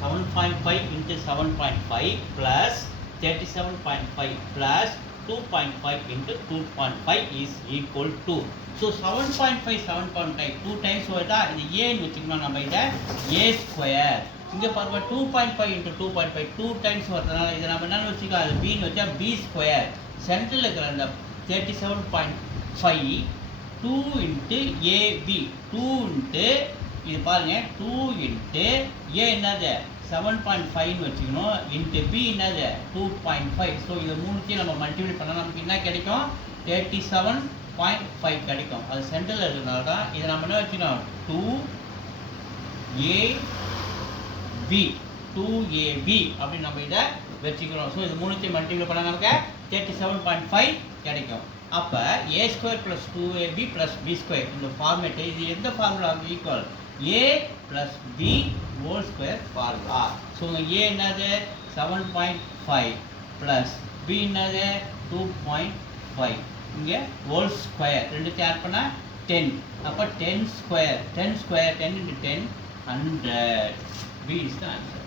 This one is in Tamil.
7.5 into 7.5 plus 37.5 plus 2.5 into 2.5 is equal to. So 7.5 7.5 2 times வருதா, இது ஏன்னு வச்சுக்கணும் நம்ம இதை a ஸ்கொயர். இங்கே பாருங்க 2.5 into 2.5 2 times வரதுனால இதை நம்ம என்னன்னு வச்சுக்கலாம், அது bன்னு வச்சா b ஸ்கொயர். சென்டரில் இருக்கிற அந்த 37.5 2 into ab 2 into இது பாருங்க 2 into a என்னது 7.5 வச்சுக்கணும் இன்ட்டு b என்னது 2.5. ஸோ இது மூணுத்தையும் நம்ம மல்டிப்ளை பண்ணால் நமக்கு என்ன கிடைக்கும் 37.5 கிடைக்கும். அது சென்டரில் இருக்கிறதுனால தான் இதை நம்ம என்ன வச்சுக்கணும் 2ab அப்படின்னு நம்ம இதை வச்சுக்கிறோம். ஸோ இது மூணுத்தையும் மல்டிப்ளை பண்ணால் நமக்கு 37.5 கிடைக்கும். அப்போ a square plus 2ab plus b square இந்த ஃபார்மேட்டு இது எந்த formula equal a plus b whole square formula. So இங்கே a என்னது 7.5 ப்ளஸ் b என்னது 2.5 இங்கே ஹோல் ஸ்கொயர் ரெண்டுத்தையும் ஆட் பண்ணால் 10. அப்போ 10 square 10 into 10 100. B is the answer.